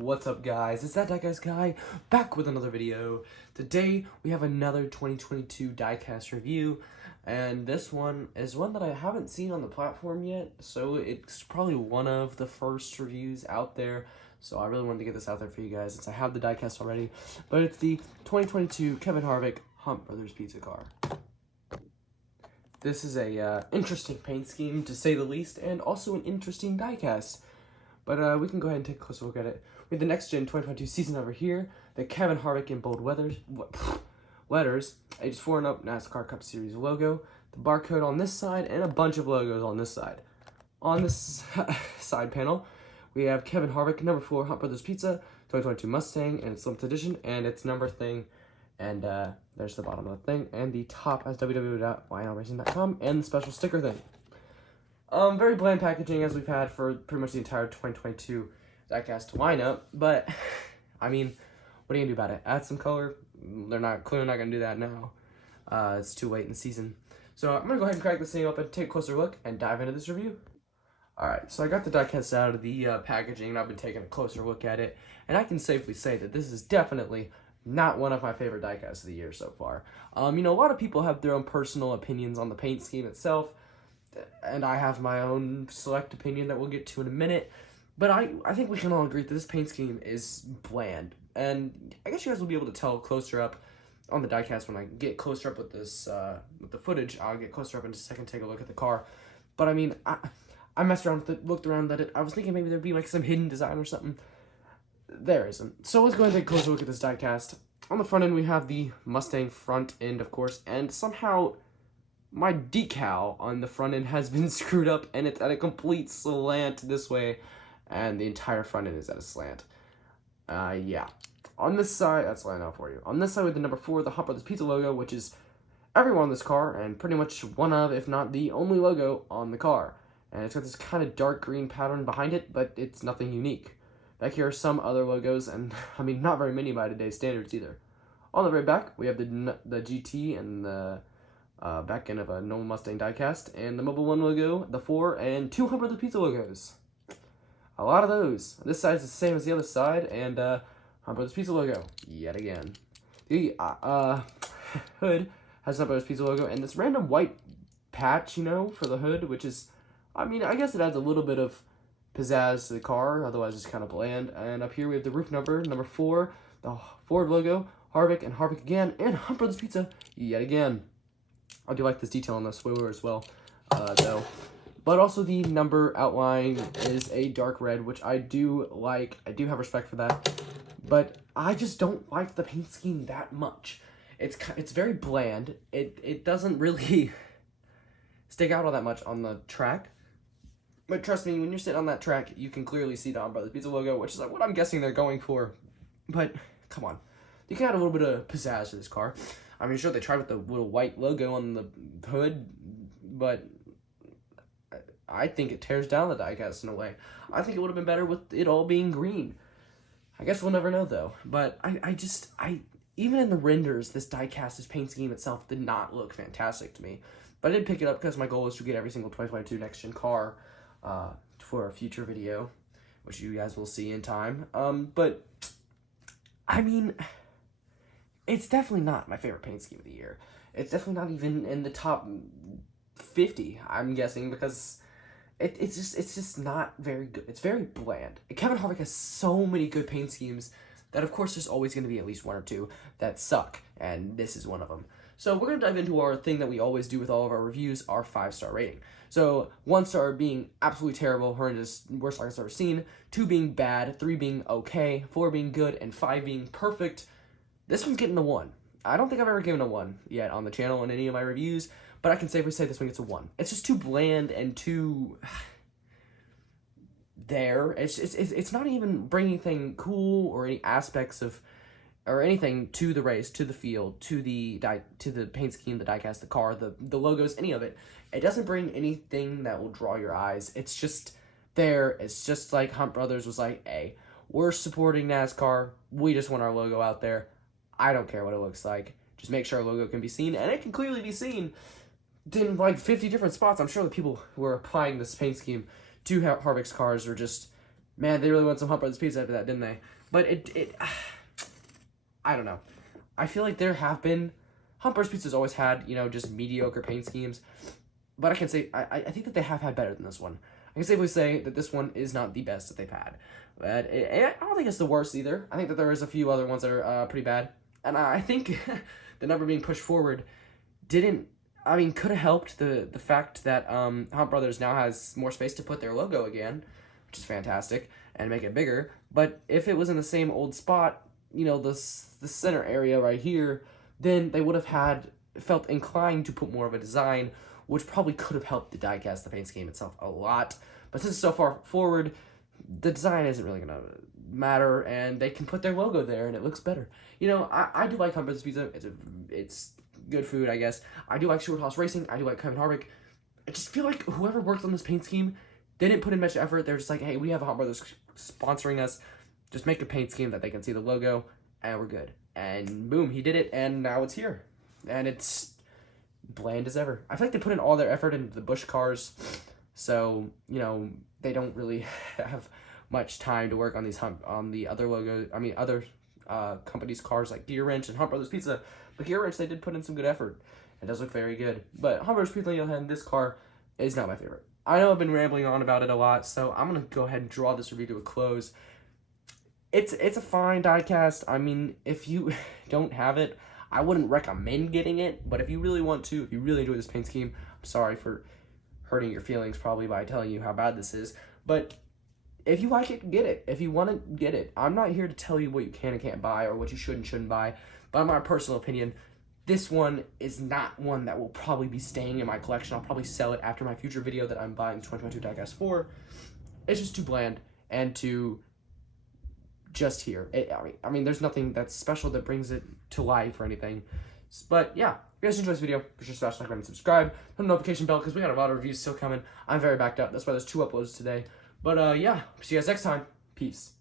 What's up, guys? It's that Diecast guy back with another video. Today we have another 2022 Diecast review, and this one is one that I haven't seen on the platform yet, so it's probably one of the first reviews out there. So I really wanted to get this out there for you guys since I have the Diecast already. But it's the 2022 Kevin Harvick Hunt Brothers Pizza Car. This is a interesting paint scheme to say the least, and also an interesting diecast. But we can go ahead and take a closer look at it. We have the Next Gen 2022 season over here, the Kevin Harvick in bold letters, ages 4 and up NASCAR Cup Series logo, the barcode on this side, and a bunch of logos on this side. On this side panel, we have Kevin Harvick, number 4, Hunt Brothers Pizza, 2022 Mustang, and its limited edition, and its number thing. And there's the bottom of the thing, and the top has www.ynlracing.com, and the special sticker thing. Very bland packaging as we've had for pretty much the entire 2022 Diecast lineup, but I mean, what are you gonna do about it? Add some color? They're clearly not gonna do that now. It's too late in the season. So I'm gonna go ahead and crack this thing open, take a closer look, and dive into this review. Alright, so I got the Diecast out of the packaging, and I've been taking a closer look at it, and I can safely say that this is definitely not one of my favorite diecasts of the year so far. A lot of people have their own personal opinions on the paint scheme itself, and I have my own select opinion that we'll get to in a minute, but I think we can all agree that this paint scheme is bland, and I guess you guys will be able to tell closer up on the diecast when I get closer up with this, with the footage. I'll get closer up in just a second, take a look at the car, but I mean, I messed around with it, looked around at it, I was thinking maybe there'd be like some hidden design or something. There isn't. So let's go ahead and take a closer look at this diecast. On the front end, we have the Mustang front end, of course, and somehow my decal on the front end has been screwed up, and it's at a complete slant this way, and the entire front end is at a slant. Yeah. On this side, that's laying out for you. On this side, with the number 4, the Hunt Brothers Pizza logo, which is everyone on this car, and pretty much one of, if not the only logo on the car. And it's got this kind of dark green pattern behind it, but it's nothing unique. Back here are some other logos, and I mean, not very many by today's standards either. On the very back, we have the GT and the back end of a normal Mustang diecast, and the Mobile 1 logo, the 4, and 2 Hunt Brothers Pizza logos. A lot of those. This side is the same as the other side, and Hunt Brothers Pizza logo, yet again. The hood has Hunt Brothers Pizza logo, and this random white patch, for the hood, which is, I mean, I guess it adds a little bit of pizzazz to the car, otherwise it's kind of bland. And up here we have the roof number 4, the Ford logo, Harvick and Harvick again, and Hunt Brothers Pizza yet again. I do like this detail on the spoiler as well, though. But also the number outline is a dark red, which I do like. I do have respect for that. But I just don't like the paint scheme that much. It's very bland. It doesn't really stick out all that much on the track. But trust me, when you're sitting on that track, you can clearly see the Hunt Brothers Pizza logo, which is like what I'm guessing they're going for. But come on. You can add a little bit of pizzazz to this car. I mean, sure, they tried with the little white logo on the hood, but I think it tears down the diecast in a way. I think it would have been better with it all being green. I guess we'll never know, though. But I even in the renders, this diecast, paint scheme itself did not look fantastic to me. But I did pick it up because my goal is to get every single 2022 next-gen car for a future video, which you guys will see in time. But, I mean, it's definitely not my favorite paint scheme of the year. It's definitely not even in the top 50, I'm guessing, because it's just not very good. It's very bland. Kevin Harvick has so many good paint schemes that, of course, there's always going to be at least one or two that suck, and this is one of them. So we're going to dive into our thing that we always do with all of our reviews, our 5-star rating. So 1 star being absolutely terrible, horrendous, worst diecast I've ever seen, 2 being bad, 3 being okay, 4 being good, and 5 being perfect. This one's getting a 1. I don't think I've ever given a 1 yet on the channel in any of my reviews, but I can safely say this one gets a 1. It's just too bland and too there. It's not even bringing anything cool or any aspects of or anything to the race, to the field, to the paint scheme, the diecast, the car, the logos, any of it. It doesn't bring anything that will draw your eyes. It's just there. It's just like Hunt Brothers was like, hey, we're supporting NASCAR. We just want our logo out there. I don't care what it looks like. Just make sure our logo can be seen, and it can clearly be seen in like 50 different spots. I'm sure the people who are applying this paint scheme to Harvick's cars are just Man, they really want some Hunt Brothers pizza after that, didn't they? But I don't know. I feel like there have been, Hunt Brothers Pizza's always had, just mediocre paint schemes. But I can say, I think that they have had better than this one. I can safely say that this one is not the best that they've had. But I don't think it's the worst either. I think that there is a few other ones that are pretty bad. And I think the number being pushed forward could have helped the fact that Hunt Brothers now has more space to put their logo again, which is fantastic, and make it bigger. But if it was in the same old spot, the center area right here, then they would have felt inclined to put more of a design, which probably could have helped the diecast, the paint scheme itself, a lot. But since it's so far forward, the design isn't really going to matter, and they can put their logo there, and it looks better. I do like Hunt Brothers Pizza. It's good food, I guess. I do like Short House Racing. I do like Kevin Harvick. I just feel like whoever worked on this paint scheme didn't put in much effort. They're just like, hey, we have a Hunt Brothers sponsoring us. Just make a paint scheme that they can see the logo, and we're good. And boom, he did it, and now it's here. And it's bland as ever. I feel like they put in all their effort into the Busch cars, so, they don't really have much time to work on the other logos, other companies' cars like Deer Wrench and Hunt Brothers Pizza. But Deer Wrench, they did put in some good effort. It does look very good. But Hunt Brothers Pizza, on the other hand, this car is not my favorite. I know I've been rambling on about it a lot, so I'm going to go ahead and draw this review to a close. It's a fine diecast. If you don't have it, I wouldn't recommend getting it, but if you really want to, if you really enjoy this paint scheme, I'm sorry for hurting your feelings probably by telling you how bad this is, but if you like it, get it. If you want to, get it. I'm not here to tell you what you can and can't buy or what you should and shouldn't buy, but in my personal opinion, this one is not one that will probably be staying in my collection. I'll probably sell it after my future video that I'm buying 2022 Diecast 4. It's just too bland and too just here. There's nothing that's special that brings it to life or anything. But yeah, if you guys enjoyed this video, be sure to smash like button and subscribe. Hit the notification bell because we got a lot of reviews still coming. I'm very backed up. That's why there's 2 uploads today. But yeah, see you guys next time. Peace.